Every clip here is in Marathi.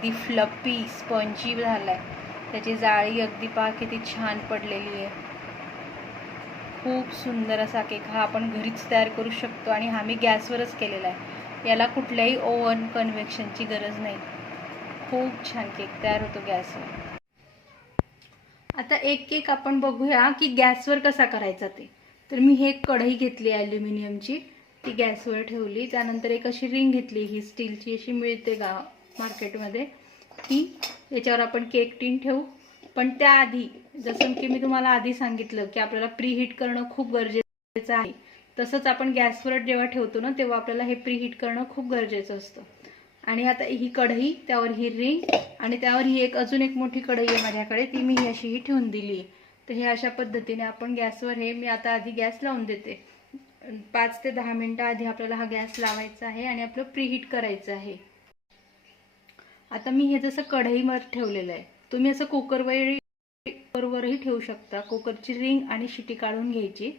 अगदी फ्लपी स्पंजी झालाय. त्याची जाळी अगदी पहा किती छान पडलेली आहे. खूप सुंदर असा केक हा आपण घरीच तयार करू शकतो आणि हा मी गॅसवरच केलेला आहे. याला कुठल्याही ओव्हन कन्व्हेक्शनची गरज नाही. खूप छान केक तयार होतो गॅसवर. आता एक केक आपण बघूया की गॅसवर कसा करायचा ते. तर मी हे कढई घेतली ॲल्युमिनियमची, ती गॅसवर ठेवली. त्यानंतर एक अशी रिंग घेतली, ही स्टीलची अशी मिळते मार्केटमध्ये, ती याच्यावर आपण केक टीन ठेवू. पण त्याआधी जसं की मी तुम्हाला आधी सांगितलं की आपल्याला प्रीहीट करणं खूप गरजेचं आहे, तसंच आपण गॅसवर जेव्हा ठेवतो ना तेव्हा आपल्याला हे प्रीहीट करणं खूप गरजेचं असतं. आणि आता ही कढई, त्यावर ही रिंग आणि त्यावर ही अजून एक मोठी कढई आहे माझ्याकडे, ती मी अशी ही ठेवून दिली. तर हे अशा पद्धतीने आपण गॅसवर मी आता आधी गॅस लावून देते. 5 ते 10 मिनिटं आधी आपल्याला हा गॅस लावायचा आहे आणि आपलं प्रीहीट करायचं आहे. आता मी हे जसं कढईवर ठेवलेलं आहे, तुम्ही असं कुकरवरही ठेवू शकता. कुकरची रिंग आणि शिटी काढून घ्यायची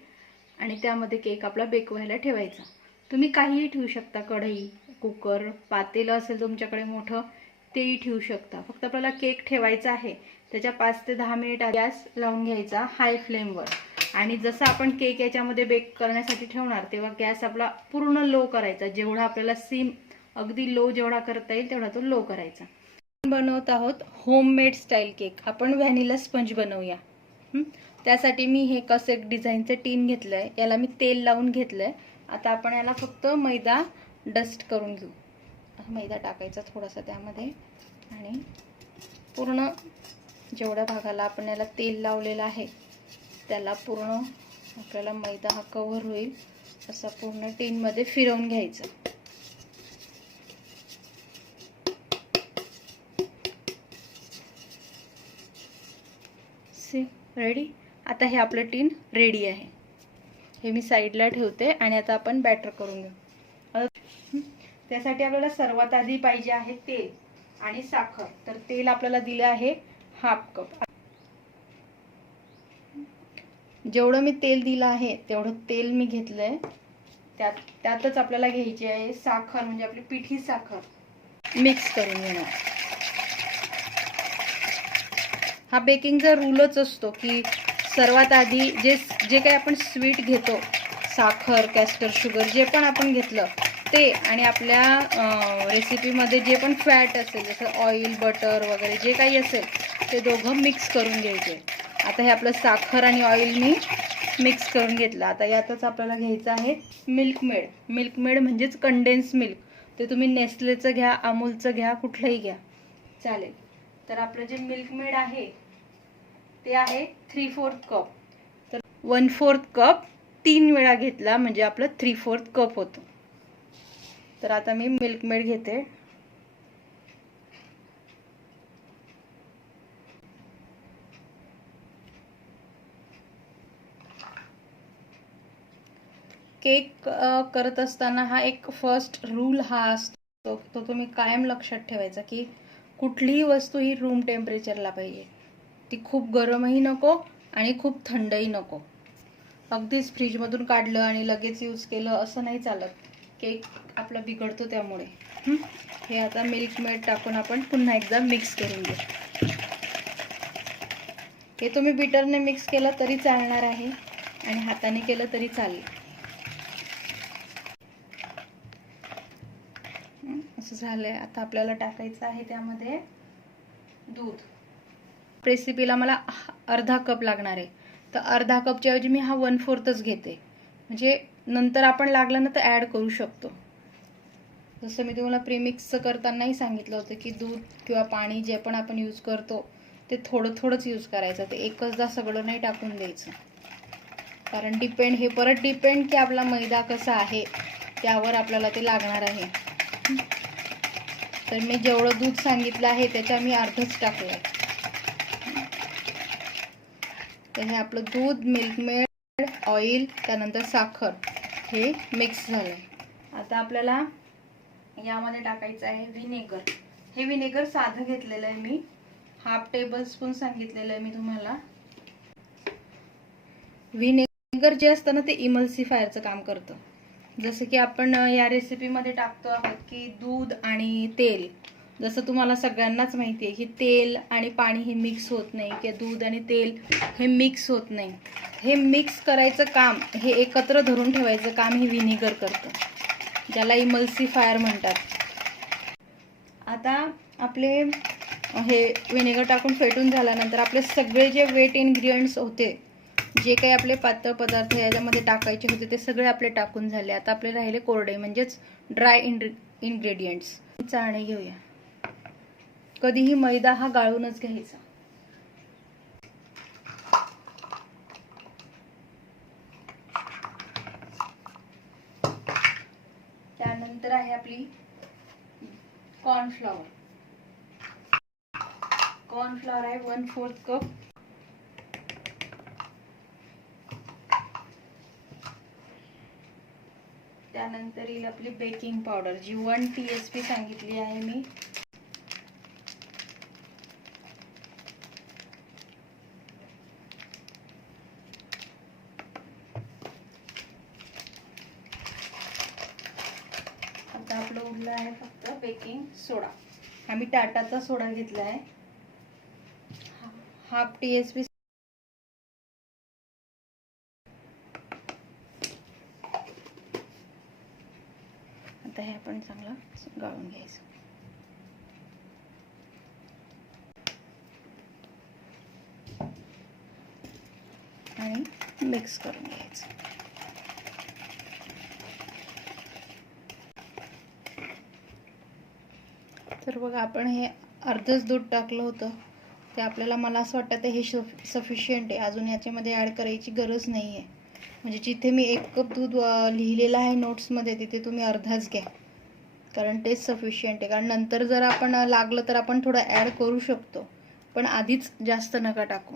आणि त्यामध्ये केक आपला बेक व्हायला ठेवायचा. तुम्ही काहीही ठेवू शकता, कढई, कुकर, पातेलं असेल तुमच्याकडे मोठं तेही ठेवू शकता. फक्त आपल्याला केक ठेवायचा आहे. त्याच्या 5 ते 10 मिनिट गॅस लावून घ्यायचा हाय फ्लेमवर. आणि जसं आपण केक याच्यामध्ये बेक करण्यासाठी ठेवणार तेव्हा गॅस आपला पूर्ण लो करायचा. जेवढा आपल्याला सिम अगदी लो जेवढा करता येईल तेवढा तो लो करायचा. बनवत आहोत होममेड स्टाईल केक. आपण व्हॅनिला स्पंज बनवूया. त्यासाठी मी हे कसं एक डिझाईनचं टीन घेतलंय, याला मी तेल लावून घेतलंय. आता आपण याला फक्त मैदा डस्ट करून घेऊ. मैदा टाकायचा थोडासा त्यामध्ये आणि पूर्ण जेवढ्या भागाला आपण याला तेल लावलेलं आहे त्याला पूर्ण आपल्याला मैदा हा कव्हर होईल असा पूर्ण टीनमध्ये फिरवून घ्यायचं. रेडी. आता हे आपलं टीन रेडी आहे. हे मी साईडला ठेवते आणि आता आपण बॅटर करून घेऊ. त्यासाठी आपल्याला सर्वात आधी पाहिजे आहे तेल आणि साखर. तर तेल आपल्याला दिलं आहे 1/2 कप. जेवढं मी तेल दिलं आहे तेवढं तेल मी घेतलंय. त्यातच आपल्याला घ्यायची आहे साखर, म्हणजे आपली पिठी साखर मिक्स करून घेणार. हा बेकिंगचा रूलच असतो की सर्वात आधी जे काही आपण स्वीट घेतो, साखर, कॅस्टर शुगर, जे पण आपण घेतलं ते आणि आपल्या रेसिपीमध्ये जे पण फॅट असेल जसं ऑइल, बटर वगैरे जे काही असेल ते दोघं मिक्स करून घ्यायचे. आता हे आपलं साखर आणि ऑइल मी मिक्स करून घेतलं. आता यातच आपल्याला घ्यायचं आहे मिल्कमेड. मिल्कमेड म्हणजेच कंडेन्स मिल्क. ते तुम्ही नेस्लेचं घ्या, अमूलचं घ्या, कुठलंही घ्या चालेल. तर आपलं जे मिल्कमेड आहे ते आहे 3/4 कप. तर 1/4 कप 3 वेळा घेतला म्हणजे आपलं 3/4 कप होतं. तर आता मी मिल्कमेड घेते. केक करत असताना हा एक फर्स्ट रूल हा असतो, तो तुम्ही कायम लक्षात ठेवायचा की कुठलीही वस्तू ही रूम टेम्परेचरला पाहिजे. ती खूप गरमही नको आणि खूप थंडही नको. अगदीच फ्रीजमधून काढलं आणि लगेच यूज केलं असं नाही चालत. केक आपला बिघडतो त्यामुळे. हे आता मिल्कमेड टाकून आपण पुन्हा एकदा मिक्स करून घेऊ. हे तुम्ही बीटरने मिक्स केलं तरी चालणार आहे आणि हाताने केलं तरी चालेल. असं झालंय. आता आपल्याला टाकायचं आहे त्यामध्ये दूध. रेसिपीला मला अर्धा कप लागणार आहे, तर अर्धा कपच्या ऐवजी मी हा 1/4च घेते. म्हणजे नंतर आपण लागलं ना तर ॲड करू शकतो. जसं मी तुम्हाला प्रीमिक्सचं करतानाही सांगितलं होतं की दूध किंवा पाणी जे पण आपण यूज करतो ते थोडं थोडंच यूज करायचं. ते एकचदा सगळं नाही टाकून द्यायचं. कारण हे परत डिपेंड की आपला मैदा कसा आहे त्यावर आपल्याला ते लागणार आहे. तर मी जेवढं दूध सांगितलं आहे त्याच्या मी अर्धच टाकलंय. तर हे आपलं दूध, मिल्कमेड, ऑइल, त्यानंतर साखर हे मिक्स झालंय. आता आपल्याला यामध्ये टाकायचं आहे विनेगर. हे विनेगर साधं घेतलेलं आहे मी. 1/2 टेबलस्पून सांगितलेलं आहे मी तुम्हाला. विनेगर जे असतं ना ते इमल्सिफायरचं काम करतं. जसं की आपण या रेसिपीमध्ये टाकतो आहोत की दूध आणि तेल. जसं तुम्हाला सगळ्यांनाच माहिती आहे की तेल आणि पाणी हे मिक्स होत नाही, किंवा दूध आणि तेल हे मिक्स होत नाही. हे मिक्स करायचं काम, हे एकत्र धरून ठेवायचं काम हे व्हिनेगर करतं, ज्याला इमल्सिफायर म्हणतात. आता आपले हे व्हिनेगर टाकून फेटून झाल्यानंतर आपले सगळे जे वेट इन्ग्रेडियंट्स होते, जे काही आपले पातळ पदार्थ याच्यामध्ये टाकायचे होते, ते सगळे आपले टाकून झाले. आता आपले राहिले कोरडे म्हणजेच ड्राय इन्ग्रेडियंट्स. चाळणी घेऊया. कधीही मैदा हा गाळूनच घ्यायचा. त्यानंतर आहे आपली कॉर्नफ्लॉवर. कॉर्नफ्लॉवर आहे 1/4 कप. त्यानंतर येईल आपली बेकिंग पावडर, जी 1 tbsp सांगितली आहे मी. आता आपलं उरलं आहे फक्त बेकिंग सोडा. आम्ही टाटाचा सोडा घेतला आहे, 1/2 tbsp. आता हे आपण चांगलं गाळून घ्यायचं आणि मिक्स करून घ्यायचं. तर बघा, आपण हे अर्धच दूध टाकलं होतं, ते आपल्याला, मला असं वाटतं हे सफिशियंट आहे. अजून याच्यामध्ये ॲड करायची गरज नाही आहे. म्हणजे जिथे मी 1 कप दूध लिहिलेलं आहे नोट्समध्ये, तिथे तुम्ही अर्धाच घ्या, कारण तेच सफिशियंट आहे. कारण नंतर जर आपण लागलं तर आपण थोडं ॲड करू शकतो, पण आधीच जास्त नका टाकू.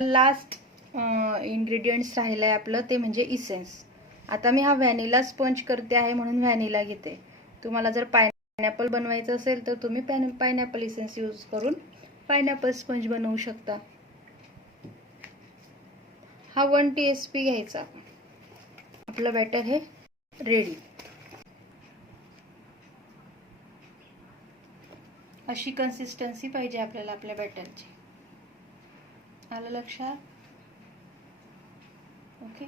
लास्ट इन्ग्रेडियंट्स राहिलं आहे आपलं, ते म्हणजे इसेन्स. आता मी हा व्हॅनिला स्पंज करते आहे म्हणून व्हॅनिला घेते. तुम्हाला जर पायनॅपल बनवायचं असेल तर तुम्ही पायनॅपल इसेन्स यूज करून पायनॅपल स्पंज बनवू शकता. हा 1 tbsp घ्यायचा. आपलं बॅटर हे रेडी. अशी कन्सिस्टन्सी पाहिजे आपल्याला आपल्या बॅटरची. आलं लक्षात? ओके.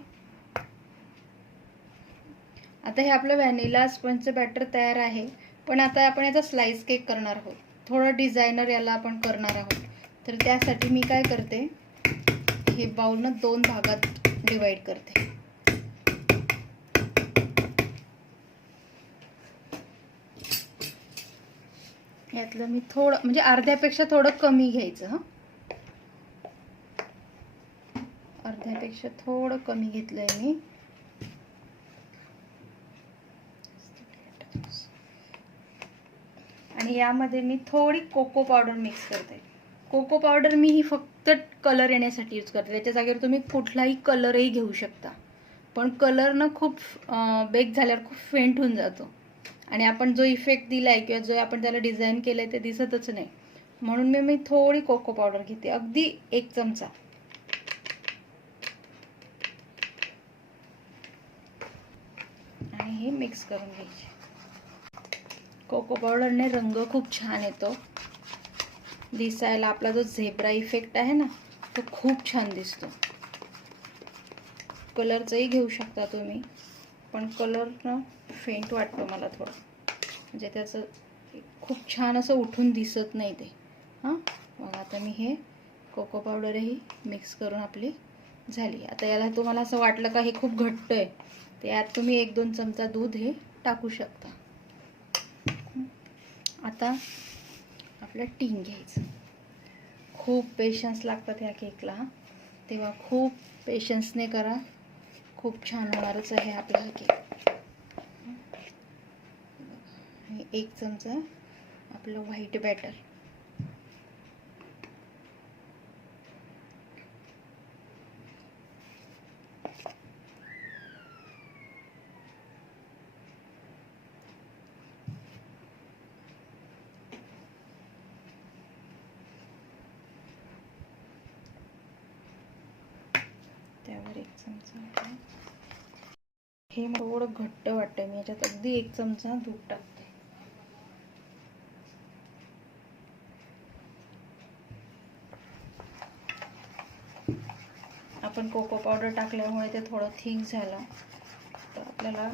आता हे आपलं व्हॅनिला स्पंजचं बॅटर तयार आहे. पण आता आपण याचा स्लाइस केक करणार आहोत. थोडं डिझायनर याला आपण करणार आहोत. तर त्यासाठी मी काय करते, हे बाउलनं 2 भागात डिवाइड करते. यातलं मी थोडं, म्हणजे अर्ध्यापेक्षा थोडं कमी घ्यायचं. अर्ध्यापेक्षा थोडं कमी घेतलंय मी. आणि यामध्ये मी थोडी कोको पावडर मिक्स करते. कोको पावडर मी ही फक्त कलर येण्यासाठी यूज करते. त्याच्या जागेवर तुम्ही कुठलाही कलरही घेऊ शकता, पण कलर ना खूप बेक झाल्यावर खूप फेंट होऊन जातो, आणि आपण जो इफेक्ट दिलाय किंवा जो आपण त्याला डिझाईन केलंय ते दिसतच नाही. म्हणून मी थोडी कोको पावडर घेते, अगदी 1 चमचा. आणि हे मिक्स करून घ्यायचे. कोको पावडरने रंग खूप छान येतो दिसायला. आपला जो झेब्रा इफेक्ट आहे ना, तो खूप छान दिसतो. कलरचंही घेऊ शकता तुम्ही, पण कलर ना फेंट वाटतो मला थोडं, म्हणजे त्याचं खूप छान असं उठून दिसत नाही ते. बघा, आता मी हे कोको पावडरही मिक्स करून आपली झाली. आता याला तुम्हाला असं वाटलं का हे खूप घट्ट आहे, तर यात तुम्ही 1-2 चमचा दूध हे टाकू शकता. आता आपलं टीन घ्यायचं. खूप पेशन्स लागतात ह्या केकला, तेव्हा खूप पेशन्सने करा. खूप छान होणारच आहे आपला केक. 1 चमचा आपलं व्हाईट बॅटर. त्यावर 1 चमचा. हे थोडं घट्ट वाटतंय, मी याच्यात अगदी 1 चमचा दूध टाकते. आपण कोको पावडर टाकल्यामुळे ते थोडं थिक झालं, तर आपल्याला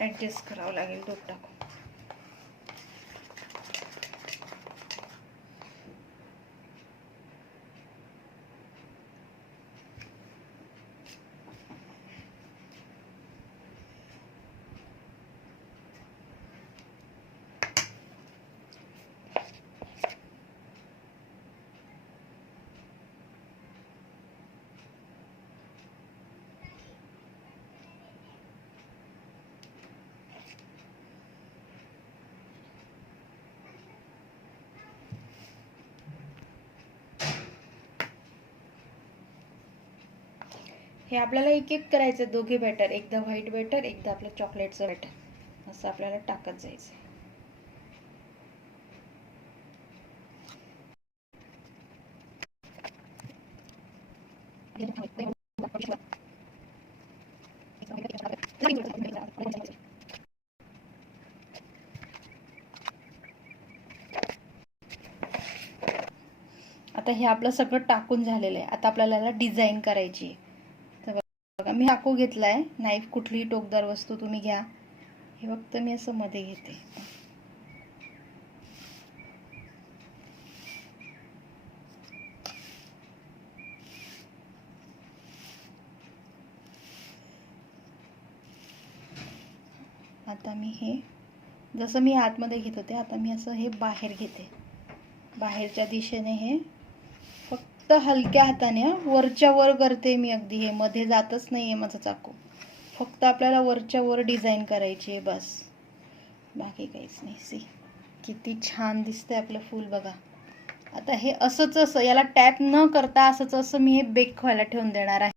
ॲडजस्ट करावं लागेल दूध टाकून. हे आपल्याला एक एक करायचं, दोघे बॅटर, एकदा व्हाईट बॅटर एकदा आपलं चॉकलेटचं बॅटर, असं आपल्याला टाकत जायचं. आता हे आपलं सगळं टाकून झालेलं आहे. आता आपल्याला याला डिझाईन करायची आहे. तर बघा मी चाकू घेतलाय, नाईफ कुठलीही टोकदार वस्तू तुम्ही घ्या. हे फक्त मी असं मध्ये घेते. आता मी हे जसं मी आतमध्ये घेत होते, आता मी असं हे बाहेर घेते. बाहेरच्या दिशेने हे फक्त हलक्या हाताने वरच्या वर करते मी, अगदी हे मध्ये जातच नाही आहे माझं चाकू. फक्त आपल्याला वरच्या वर डिझाईन करायची आहे बस, बाकी काहीच नाही. सी किती छान दिसतंय आपलं फूल बघा. आता हे असंच असं याला टॅप न करता असंच असं मी हे बेक व्हायला ठेवून देणार आहे.